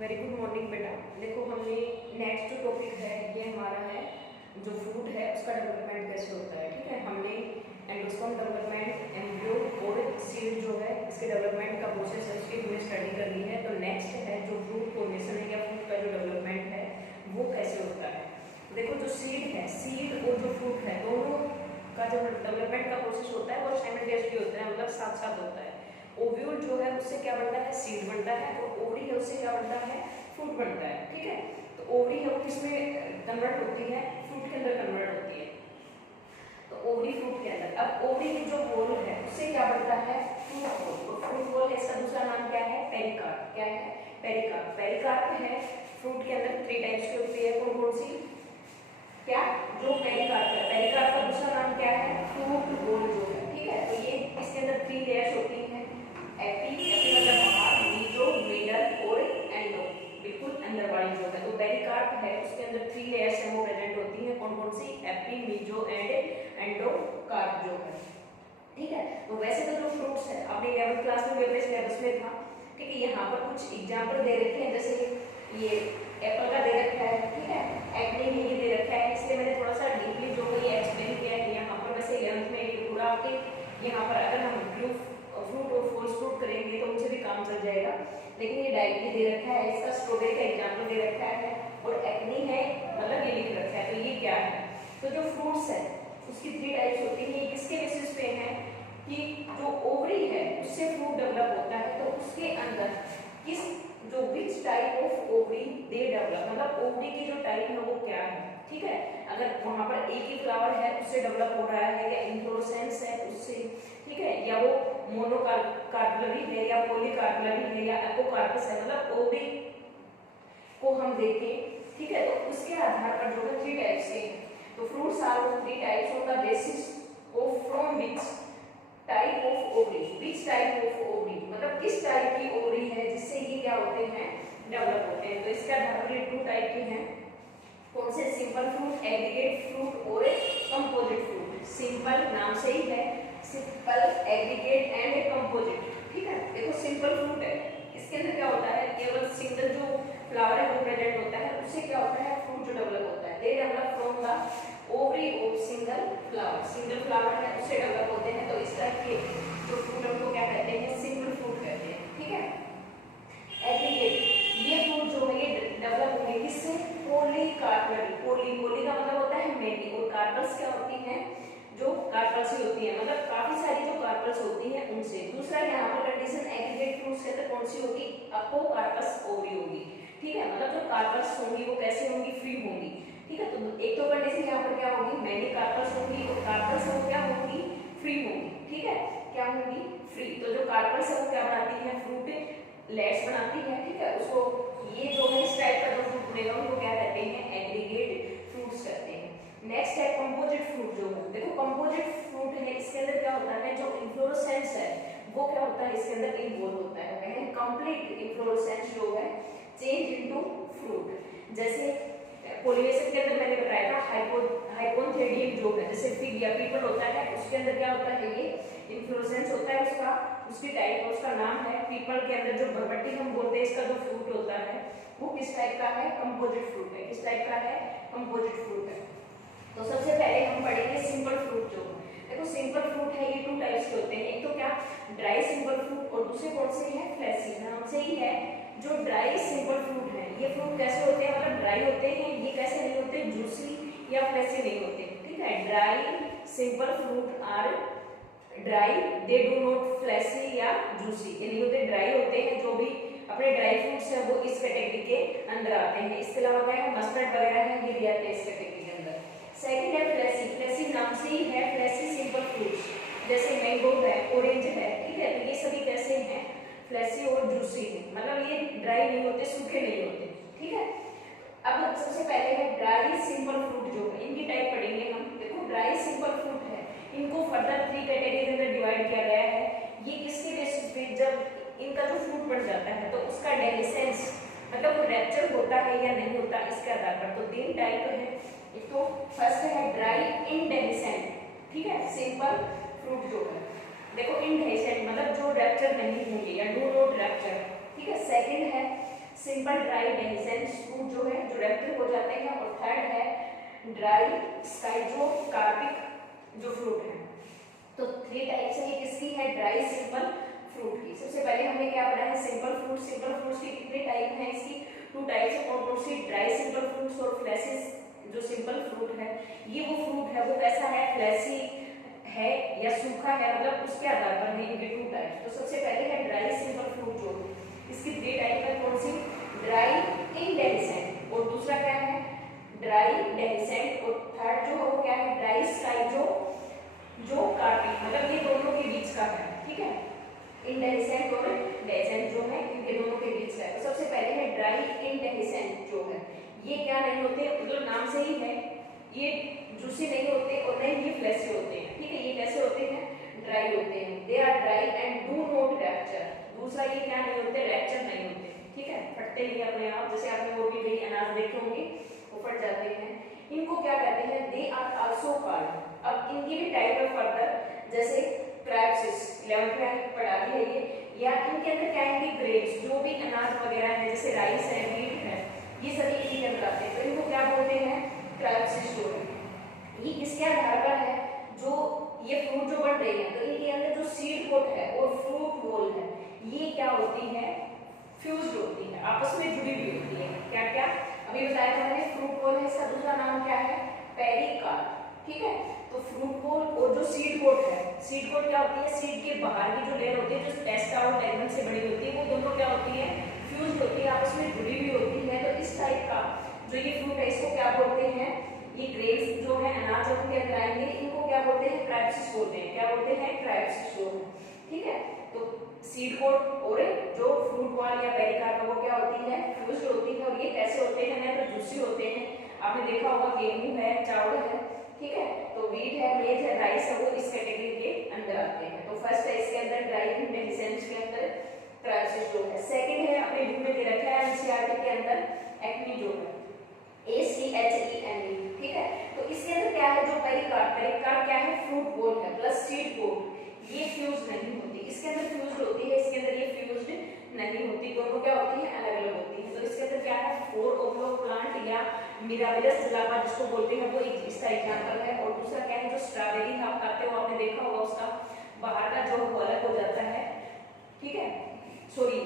Very good morning बेटा। देखो हमने नेक्स्ट जो टॉपिक है ये हमारा है जो फ्रूट है उसका डेवलपमेंट कैसे होता है। ठीक है, हमने एंडोस्पर्म डेवलपमेंट, एम्ब्रियो और सीड जो है इसके डेवलपमेंट का प्रोसेस है उसकी हमने स्टडी कर ली है। तो नेक्स्ट है जो फ्रूट फॉर्मेशन है या फ्रूट का जो डेवलपमेंट है वो कैसे होता है। देखो जो सीड है, सीड और जो फ्रूट है दोनों का जो डेवलपमेंट का प्रोसेस होता है वो साइमल्टेनियसली होता है, मतलब साथ साथ होता है। ओव्यूल जो है उससे क्या बनता है, सीड बनता है, और ओवरी है उससे क्या बनता है, फ्रूट बनता है। ठीक है, तो ओवरी है वो किसमें कन्वर्ट होती है, फ्रूट के अंदर कन्वर्ट होती है। तो ओवरी फ्रूट के अंदर, अब ओवरी की जो वॉल है उससे क्या बनता है, फ्रूट वॉल। और फ्रूट वॉल इसका दूसरा नाम क्या है, पेरिकार्प। क्या है, पेरिकार्प। पेरिकार्प है फ्रूट के अंदर 3 टाइप्स की होती है। कौन कौन सी, क्या, जो पेरिकार्प है, पेरिकार्प का दूसरा नाम क्या है, फ्रूट वॉल जो है। ठीक है, तो ये इसके अंदर 3 लेयर्स होती है, एपी, एपी मतलब बाहर, मीजो मिडल और एंडो, बिल्कुल अंदर वाली जो है। तो पेरिकार्प है उसके अंदर 3 लेयर्स है वो प्रेजेंट होती है। कौन कौन सी, एपी, मीजो एंड एंडोकार्प जो है। ठीक है, तो वैसे तो जो फ्रूट्स है आपने 11th क्लास में भी अपने सिलेबस में था। ठीक है, यहाँ पर कुछ एग्जाम्पल दे रखे हैं, जैसे ये एप्पल का दे रखा है, ठीक है, एक्ने ये दे रखा है, इसलिए मैंने थोड़ा सा डीपली जो है ये एक्सप्लेन किया है यहाँ पर। वैसे 11th में ये पूरा आपके यहाँ पर अगर हम फ्रूट और फॉल्स फ्रूट करेंगे तो उनसे भी काम चल जाएगा, लेकिन ये डायरेक्टली दे रखा है। इसका स्ट्रॉबेरी का एग्जाम्पल दे रखा है और एक्ने है मतलब ये लिख रखा है। तो ये क्या है, तो जो फ्रूट्स है उसकी 3 टाइप्स होती है। किसके बेसिस पे है कि जो ओवरी है उससे फ्रूट डेवलप होता है, तो उसके अंदर किस जो विच type of ovary they develop, मतलब ओवरी की जो टाइप है वो क्या है। ठीक है, अगर वहां पर एक ही फ्लावर है उससे डेवलप हो रहा है, या इन्फ्लोरेसेंस है उससे, ठीक है, या वो मोनोकार्पलरी है या पॉलीकार्पलरी है या एपोकार्पस है, मतलब ओवरी को हम देखें। ठीक है, तो उसके आधार पर जो है 3 टाइप्स के, तो fruits are of 3 types on the basis of from which type of ovary, which type of ovary मतलब किस टाइप की ओवरी है जिससे ये क्या होते हैं, डेवलप होते हैं। तो इसके आधार पर ये 2 टाइप के हैं। कौन से, सिंपल फ्रूट, एग्रीगेट फ्रूट और कंपोजिट फ्रूट। सिंपल नाम से ही है, सिंपल, एग्रीगेट एंड कंपोजिट। ठीक है, देखो सिंपल फ्रूट है, इसके अंदर क्या होता है, केवल सिंगल जो फ्लावर है वो प्रेजेंट होता है, उससे क्या होता है, फ्रूट जो डेवलप होता है। They develop from the ovary of single flower, single flower है उससे डेवलप होते हैं। तो इस टाइप के जो फ्रूट हमको क्या कहते हैं, सिंगल फ्रूट कहते हैं। ठीक है, एग्रीगेट ये फ्रूट जो है ये डेवलप होंगे किससे, पॉलीकार्पलरी। पॉली का मतलब होता है मेनी, और कार्पल्स क्या होती हैं, जो कार्पल्स ही होती है, मतलब काफी सारी जो कार्पल्स होती हैं उनसे। दूसरा यहाँ पर कंडीशन एग्रीगेट फ्रूट्स के अंदर कौन सी होगी, अपोकार्पस ओवरी होगी। ठीक है, मतलब जो कार्पल्स होंगी वो कैसे होंगी, फ्री होंगी। ठीक है, तो एक तो कंडीशन यहाँ पर क्या होगी, मेनी कार्पल्स होंगी, और कार्पल्स वो क्या होंगी, फ्री होंगी। ठीक है, क्या होंगी, फ्री। तो जो कार्पल्स है वो क्या बनाती है, फ्रूट लेट्स बनाती है। ठीक है, उसको ये जो है इस टाइप का जो फ्रूट बनेगा उनको क्या कहते हैं, एग्रीगेट फ्रूट्स कहते हैं। नेक्स्ट है कंपोजिट फ्रूट जो है। देखो कंपोजिट फ्रूट है, इसके अंदर क्या होता है, जो इन्फ्लोरेसेंस है वो क्या होता है, इसके अंदर इन्वॉल्व होता है। वह कंप्लीट इन्फ्लोरेसेंस जो है चेंज इनटू फ्रूट। जैसे पोलिनेशन के अंदर मैंने बताया था हाइपोथेडियम जो है, जैसे फिग या पीपल होता है, उसके अंदर क्या होता है, ये इन्फ्लोरेसेंस होता है उसका, उसकी टाइप और उसका नाम है। पीपल के अंदर जो बरबट्टी हम बोलते हैं इसका जो फ्रूट होता है वो किस टाइप का है, कंपोजिट फ्रूट है। किस टाइप का है, कंपोजिट फ्रूट है। तो सबसे पहले हम पढ़ेंगे सिंपल फ्रूट जो। देखो सिंपल फ्रूट है ये 2 टाइप्स के होते हैं, एक तो क्या ड्राई सिंपल फ्रूट, और दूसरे कौन से है, फ्लैसी। नाम से ही है जो ड्राई सिंपल फ्रूट है, ये फ्रूट कैसे होते हैं, मतलब ड्राई होते हैं। ये कैसे नहीं होते, जूसी या फ्लैसी नहीं होते। ठीक है, dry simple fruit are dry, they do not fleshy या जूसी, ये नहीं होते, ड्राई होते हैं। जो भी अपने ड्राई फ्रूट्स है वो इस कैटेगरी के अंदर आते हैं। इसके अलावा क्या है, मस्टर्ड वगैरह है, ये भी आते हैं इस कैटेगरी के अंदर। सेकंड है फ्लैसी। फ्लैसी नाम से ही है, फ्लैसी सिंपल फ्रूट्स, जैसे मैंगो है, ऑरेंज है। ठीक है, तो ये सभी कैसे हैं, फ्लैसी और जूसी है, मतलब ये ड्राई नहीं होते, सूखे नहीं होते। ठीक है, अब सबसे पहले है ड्राई सिंपल फ्रूट जो है, इनकी टाइप पढ़ेंगे हम। देखो ड्राई सिंपल फ्रूट है, इनको फर्दर 3 कैटेगरी के अंदर डिवाइड किया गया है। ये किसके बेसिस पे, जब इनका जो फ्रूट बन जाता है तो उसका डेहिसेंस मतलब वो रैप्चर होता है या नहीं होता, इसके आधार पर। तो 3 टाइप है। एक तो फर्स्ट है ड्राई इनडेहिसेंट, ठीक है, सिंपल फ्रूट जो है। देखो इनडेहिसेंट मतलब जो रैप्चर नहीं होंगे या डू नॉट रैप्चर। ठीक है, सेकंड है सिंपल ड्राई डेहिसेंट फ्रूट जो है जो रेप्टिव हो जाते हैं। और थर्ड है ड्राई स्काइज़ोकार्पिक जो फ्रूट है। तो 3 टाइप्स है, ये किसकी है, ड्राई सिंपल फ्रूट की। सबसे पहले हमने क्या पढ़ा है, सिंपल फ्रूट। सिंपल फ्रूट्स की कितने टाइप हैं, इसकी 2 टाइप्स है। कौन कौन सी, ड्राई सिंपल फ्रूट्स और फ्लैसी जो सिंपल फ्रूट है। ये वो फ्रूट है वो कैसा है, फ्लैसी है या सूखा है, मतलब उसके आधार पर है इनके 2 टाइप्स। तो सबसे पहले है ड्राई सिंपल फ्रूट जो इसकी 3 टाइप है। कौन सी, ड्राई इंडेहिसेंट, और दूसरा क्या है ड्राई डेहिसेंट, और थर्ड जो है वो क्या है, ड्राई स्काइज़ो जो कार्पिक, मतलब ये दोनों के बीच का है। ठीक है, इंडेहिसेंट और डेहिसेंट जो है इनके दोनों के बीच का है। तो सबसे पहले है ड्राई इंडेहिसेंट जो है, ये क्या नहीं होते, मतलब नाम से ही है, ये जूसी नहीं होते और नहीं ये फ्लैसी होते हैं। ठीक है, ये कैसे होते हैं, ड्राई होते हैं। They are dry and do not rupture. दूसरा ये क्या नहीं होते, रैप्चर नहीं होते। ठीक है, फटते नहीं अपने आप, जैसे आपने और भी कई अनाज देखे होंगे वो फट जाते हैं। इनको क्या कहते हैं, दे आर आल्सो कॉल्ड। अब इनकी भी टाइप है फर्दर, जैसे क्रैप्सिस 11th में पढ़ा दी है ये, या इनके अंदर क्या है, ग्रेप्स जो भी अनाज वगैरह है, जैसे राइस है, व्हीट है, ये सभी इनके अंदर आते हैं। तो इनको क्या बोलते हैं, क्रैप्सिस जो है। ये किसके आधार पर है, जो ये फ्रूट जो बन रही है, तो इनके अंदर जो सीड कोट है और फ्रूट वॉल है, ये क्या होती है, फ्यूज्ड होती है, आपस में जुड़ी हुई होती है। क्या क्या अभी बताया था मैंने, फ्रूट वॉल है, इसका दूसरा नाम क्या है, पेरिकार्प। ठीक है, तो फ्रूट वॉल और जो सीड कोट है, सीड कोट क्या होती है, सीड के बाहर की जो लेयर होती है, जो टेस्टा और टेगमेंट से बनी होती है, वो दोनों क्या होती है, फ्यूज्ड होती है, आपस में जुड़ी हुई होती है। तो इस टाइप का जो ये फ्रूट है, इसको क्या बोलते हैं, ये ग्रेप्स जो है अनाज उनके अंदर आएंगे, इनको क्या बोलते हैं, क्रैप्सिस बोलते हैं। क्या बोलते हैं, क्रैप्सिस बोलते हैं। ठीक है, तो सीड कोट और जो फ्रूट बॉल या पेरिकार्प वो क्या होती है, फ्यूज्ड होती है। और ये कैसे होते हैं, ना तो जूसी होते हैं। आपने देखा होगा गेहूं है, चावल है, ठीक है, तो व्हीट है, मेज है, राइस है, वो इस कैटेगरी के अंदर आते हैं। तो फर्स्ट है इसके अंदर ड्राई इंडेहिसेंट के अंदर क्रैप्सिस जो है। सेकंड है अपने बुक में दे रखा है एनसीईआरटी के अंदर एक्नी जो है, ACHENE। ठीक है, तो इसके अंदर क्या है, जो पेरिकार्प, पेरिकार्प क्या है, फ्रूट बॉल है प्लस सीड कोट, ये फ्यूज नहीं होती, इसके अंदर फ्यूज होती है, इसके अंदर ये फ्यूज्ड नहीं होती, दोनों क्या होती है, अलग अलग होती है। तो इसके अंदर क्या है, 4 ओवरऑल प्लांट या मिराबिलस जलापा जिसको बोलते हैं, वो इसका एग्जांपल है। और दूसरा क्या है, जो स्ट्रॉबेरी आप खाते हो, आपने देखा होगा उसका बाहर का जो अलग हो जाता है। ठीक है, सॉरी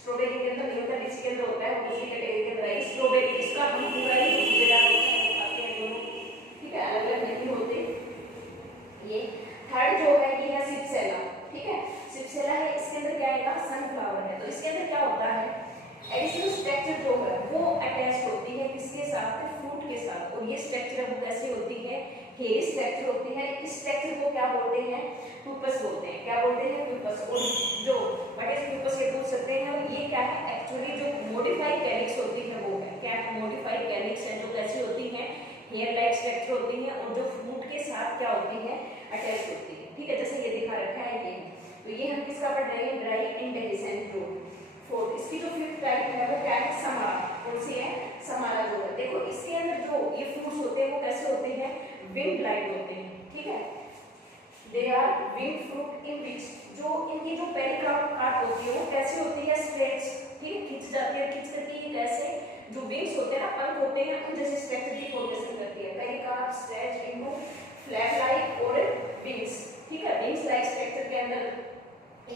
स्ट्रॉबेरी के अंदर नहीं होता, इसके अंदर होता है, दूसरी कैटेगरी के अंदर है स्ट्रॉबेरी, इसका हम पूरा ही गुजरात में खाते हैं दोनों। ठीक है, अलग अलग नहीं होते ये। थर्ड जो है ये है सिप्सेला। ठीक है, सिप्सेला है, इसके अंदर क्या आएगा, सनफ्लावर है। तो इसके अंदर क्या होता है, एडिशनल स्ट्रक्चर जो है वो अटैच होती है किसके साथ, फ्रूट के साथ। और ये स्ट्रक्चर वो कैसे होती है, हेयर स्ट्रक्चर होती है। इस स्ट्रक्चर को क्या बोलते हैं, प्यूपस बोलते हैं। क्या बोलते हैं, प्यूपस। और जो व्हाट इज प्यूपस ये पूछ सकते हैं, ये क्या है, एक्चुअली जो मॉडिफाइड कैलिक्स होती है वो है, क्या मॉडिफाइड कैलिक्स है, जो कैसी होती है, हेयर लाइक स्ट्रक्चर होती है, और जो फ्रूट के साथ क्या होती है, अटैच होती है। ठीक है, जैसे ये दिखा रखा है ये, तो ये हम किसका पढ़ रहे हैं, ड्राई इंडेहिसेंट फ्रूट। फोर्थ, इसकी जो फिफ्थ टाइप है वो क्या है, समारा। कौन सी है, समारा जो है। देखो इसके अंदर जो ये फ्रूट्स होते हैं वो कैसे होते हैं, विंग लाइक होते हैं। ठीक है, they are wing fruit in which, जो इनकी जो पेरिकार्प होती है वो कैसी होती है, स्ट्रेच। ठीक है, खिंच जाती है, खिंच करती है, कैसे, जो विंग्स होते हैं ना, पंख होते हैं, उन जैसे स्ट्रक्चर की फॉर्मेशन करती है। Pericarp stretch into flat like और विंग्स। ठीक है, विंग्स लाइक स्ट्रक्चर के अंदर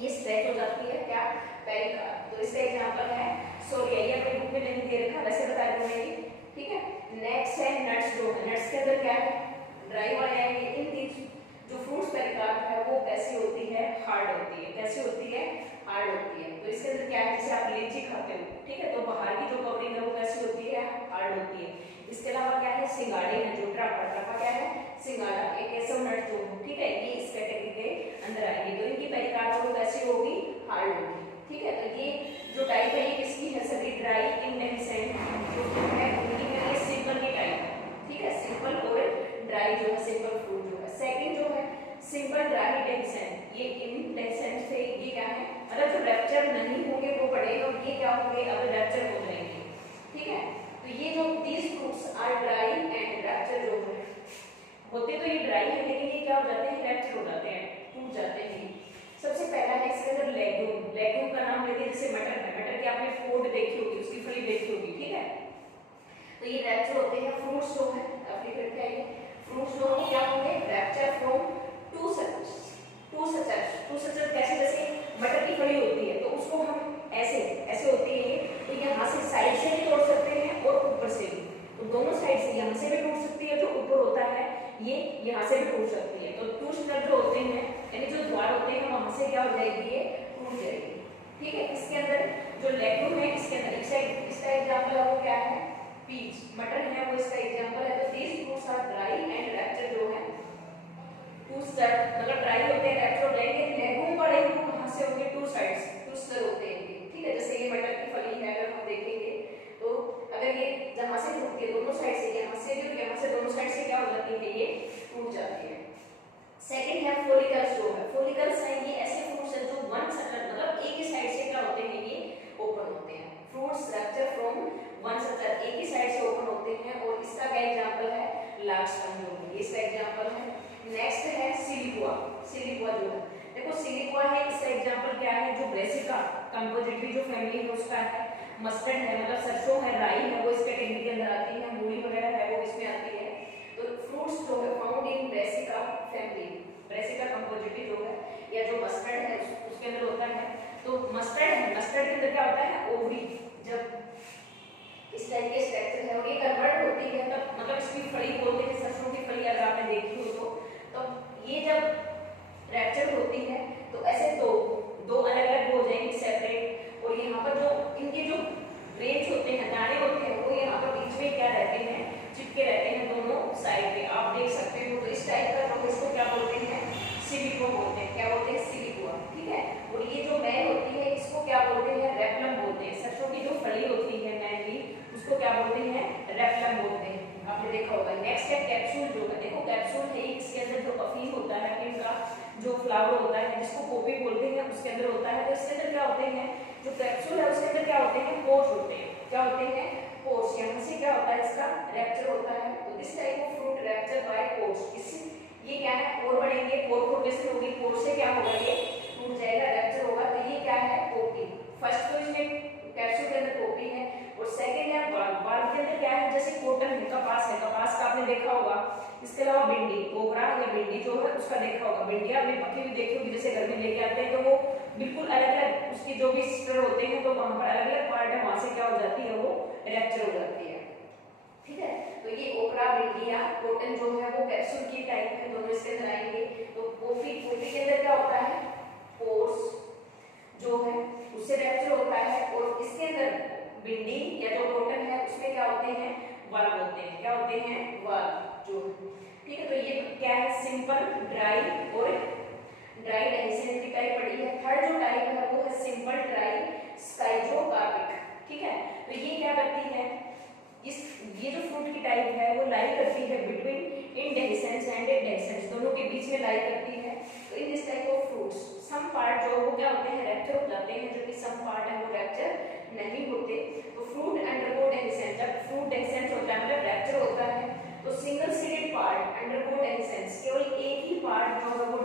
ये स्ट्रेच हो जाती है, क्या, पेरिकार्प। तो इसका एग्जांपल है सोरिया, ये अपने बुक में नहीं दे रखा, वैसे बता दूंगी। ठीक है, नेक्स्ट है नट्स जो है, नट्स के अंदर क्या है, ड्राई वाले आएंगे। इनकी जो फ्रूट्स पेरिकार्प है वो कैसी होती है, हार्ड होती है। कैसी होती है, हार्ड होती है। तो इसके अंदर क्या है, जैसे आप लीची खाते हो, ठीक है, तो बाहर की जो कवरिंग है वो कैसी होती है, हार्ड होती है। इसके अलावा क्या है, सिंगाड़े हैं, जो ट्रापा क्या है, सिंगाड़ा, एक ऐसा नट जो, ठीक है, ये इस कैटेगरी के अंदर आएगी। तो इनकी पेरिकार्प वो कैसी होगी, हार्ड होगी। ठीक है, तो ये जो टाइप है ये किसकी है, सभी ड्राई इंडेहिसेंट जो है उनकी है, ये सिंपल की टाइप है। ठीक है, सिंपल और ड्राई जो है, सिंपल फ्रूट जो है। सेकंड जो है सिंपल ड्राई डेहिसेंट, ये इंडेहिसेंट से ये क्या है, मतलब जो रैप्चर नहीं होंगे वो पड़ेगा, और ये क्या होंगे, अब रैप्चर हो जाएंगे। ठीक है, तो ये जो these fruits are dry and rupture जो है होते तो ये ड्राई है, लेकिन ये क्या हो जाते हैं, रैप्चर हो जाते हैं, टूट जाते हैं। सबसे पहला है इसके अंदर लेग्यूम। लेग्यूम का नाम लेते हैं, जैसे मटर है, मटर की आपने फोड देखी तो ये रैप्चर होते हैं फ्रूट्स जो है, आप लिख रखे हैं ये फ्रूट्स जो होंगे क्या होंगे, रैप्चर फ्रॉम टू सचर कैसे, जैसे मटर की फली होती है तो उसको हम ऐसे ऐसे होती है ये, तो यहाँ से साइड से भी तोड़ सकते हैं और ऊपर से भी, तो दोनों साइड से, यहाँ से भी टूट सकती है जो ऊपर होता है, ये यहाँ से भी टूट सकती है। तो टू स्टड जो होते हैं यानी जो द्वार होते हैं वहां से क्या हो जाएगी, ये टूट जाएगी। ठीक है, इसके अंदर जो लेग्यूम है इसके अंदर इसका एग्जांपल है वो क्या है, पीच, मटर है वो इसका एग्जांपल है। तो these fruits are dry and rupture जो है टू स्टर, मतलब ड्राई होते हैं रैप्चर लेंगे, लेग्यूम और लेग्यूम कहां से होंगे, टू साइड्स, टू स्टर होते हैं। ठीक है, जैसे ये मटर की फली है अगर हम देखेंगे तो अगर ये जहां से टूटती है दोनों साइड से, यहाँ से भी और यहाँ से, दोनों साइड से क्या हो जाती है, ये टूट जाती है। सेकंड है फोलिकल्स जो है, फोलिकल्स है ये ऐसे फ्रूट्स है जो वन सटर मतलब एक ही साइड से क्या होते हैं, ये ओपन होते हैं। Fruits rapture from one shutter, एक ही साइड से ओपन होते हैं। और इसका क्या एग्जांपल है, लाक्सटम जो है, इसका एग्जांपल है। नेक्स्ट है सिलिकुआ, सिलिकुआ जो है, देखो सिलिकुआ है इसका एग्जांपल क्या है, जो ब्रेसिका कंपोजिटरी जो फैमिली है उसका है। मस्टर्ड है मतलब सरसों है, राई है वो इस कैटेगरी के अंदर आती है, मूली वगैरह है वो इसमें आती है। तो फ्रूट्स जो है found in brassica family, brassica कंपोजिटरी जो है या जो मस्टर्ड है उसके अंदर होता है। तो मस्टर्ड है, मस्टर्ड के अंदर क्या होता है, ओवरी, जब इस टाइप के स्ट्रक्चर है और ये कन्वर्ट होती है तब, मतलब इसकी फली बोलते हैं, सरसों की फली अगर आपने देखी हो तो ये जब रैप्चर होती है तो ऐसे दो अलग अलग हो जाएंगे सेपरेट, और यहाँ पर जो इनके जो ब्रेंच होते हैं, दाने होते हैं, वो यहाँ पर बीच में क्या रहते हैं, चिपके रहते हैं दोनों साइड पे, आप देख सकते हो। तो इस टाइप का लोग इसको क्या बोलते हैं, सिलिकुआ बोलते हैं, क्या बोलते हैं, सिलिकुआ। ठीक है, और ये जो मैन होती है इसको क्या बोलते हैं, रेप्लम बोलते हैं। सरसों की जो फली होती है मैनली उसको क्या बोलते हैं, रेप्लम बोलते हैं, आपने देखा होगा। नेक्स्ट है कैप्सूल जो है, देखो कैप्सूल है इसके अंदर जो अफीम होता है, अफीम का जो फ्लावर होता है जिसको पोपी बोलते हैं उसके अंदर होता है। तो इसके अंदर क्या होते हैं, जो कैप्सूल है उसके अंदर क्या होते हैं, पोर्स होते हैं, क्या होते हैं, पोर्स। यहाँ से क्या होता है, इसका रैप्चर होता है। तो this type of fruit rupture by pores, इससे ये क्या है, पोर बढ़ेंगे, पोर फॉर्मेशन होगी, पोर से क्या होगा, ये टूट जाएगा, रैप्चर होगा। तो ये क्या है, पोपी। फर्स्ट तो इसमें कैप्सूल के अंदर पोपी है, और सेकंड है बाल, बाल के अंदर क्या है, जैसे कॉटन है, कपास है, कपास का आपने देखा होगा। इसके अलावा भिंडी, ओकरा या भिंडी जो है उसका देखा होगा, भिंडी आपने पकी हुई देखी होगी, जैसे घर में लेके आते हैं तो वो बिल्कुल अलग अलग उसकी जो भी स्टर होते हैं तो वहां पर अलग अलग पार्ट है, वहां से क्या हो जाती है, वो रैप्चर हो जाती है। ठीक है, तो ये ओकरा, भिंडी या कॉटन जो है वो कैप्सूल की टाइप है, दोनों इसके अंदर आएंगे। तो पोपी के अंदर क्या होता है, पोर्स जो है उससे रैप्चर होता है, और इसके अंदर भिंडी या जो कॉटन है उसमें क्या होते हैं, वाल होते हैं, क्या होते हैं, वाल जो। ठीक है, तो ये क्या है, सिंपल, ड्राई और ड्राई एडहेसिव की टाइप पड़ी है। थर्ड जो टाइप है वो है सिंपल ड्राई स्काइजोकार्पिक। ठीक है, तो ये क्या करती है, ये जो फ्रूट की टाइप है वो लाई करती है बिटवीन इनडेhiscence एंड dehiscence, दोनों के बीच में लाई करती है। तो in this type of fruits some part जो वो क्या होते हैं, रैप्चर हो जाते हैं, जबकि सम पार्ट है वो रैप्चर नहीं होते। तो फ्रूट अंडरगो dehiscence, जब फ्रूट dehiscence होता है मतलब रैप्चर होता है, तो single seeded part undergo dehiscence, केवल एक ही पार्ट जो है वो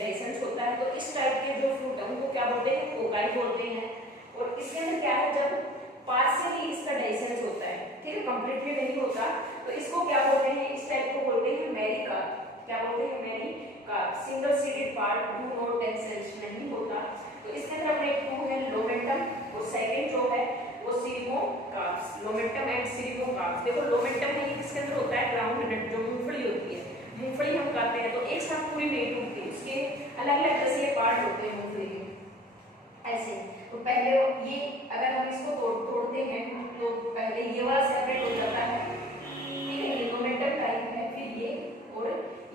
dehiscence होता है। तो इस टाइप के जो फ्रूट है उनको क्या बोलते हैं, कोकाई बोलते हैं। और इसके अंदर क्या है, जब पार्शियली इसका dehiscence होता है, ठीक है, कंप्लीटली नहीं होता, तो इसको क्या बोलते हैं, इस टाइप को बोलते हैं मेरिकार्प। क्या बोलते हैं, mericarp. Single seeded part do not dehiscence नहीं होता। तो इसके अंदर अपने टू है लोमेंटम, और सेकंड जो है वो सिरिमोकार्प्स, लोमेंटम एंड सिरिमोकार्प्स। देखो लोमेंटम है किसके अंदर होता है, ग्राउंड नट जो मूंगफली होती है, मूंगफली हम खाते हैं तो एक साथ पूरी नहीं टूटती, उसके अलग अलग जैसे पार्ट होते हैं मूंगफली के ऐसे। तो पहले ये अगर हम इसको तोड़ते हैं तो पहले ये वाला सेपरेट हो जाता है, ठीक है, ये मोमेंटम टाइप है, फिर ये और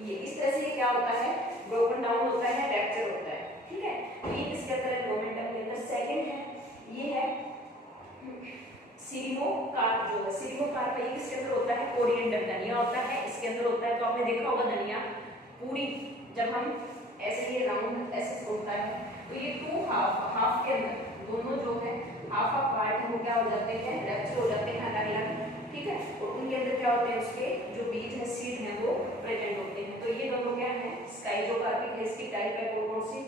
ये, इस तरह से क्या होता है, ब्रोकन डाउन होता है, रैप्चर होता है। ठीक है, तो ये किसके अंदर है, मोमेंटम के अंदर। सेकंड है, ये है सिरिमोकार्प जो है, सिरिमोकार्प ये किसके अंदर होता है, कोरिएंडर, धनिया होता है इसके अंदर होता है। तो आपने देखा होगा धनिया पूरी जब हम ऐसे ये राउंड ऐसे होता है तो ये टू हाफ के अंदर दोनों जो है हाफ पार्ट है वो क्या हो जाते हैं, रैप्चर हो जाते हैं अलग अलग। ठीक है, और उनके अंदर क्या होते हैं, उसके जो बीज है, सीड है वो प्रेजेंट होते हैं। तो ये दोनों क्या है, स्काइजोकार्पिक है, इसकी टाइप है कौन सी,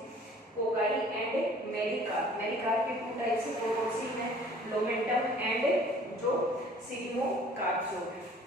कोकाई एंड मेरिकार्प। मेरिकार्प की टू टाइप्स है, कौन सी है, लोमेंटम एंड जो सिरिमो कार्ब्स हो गए।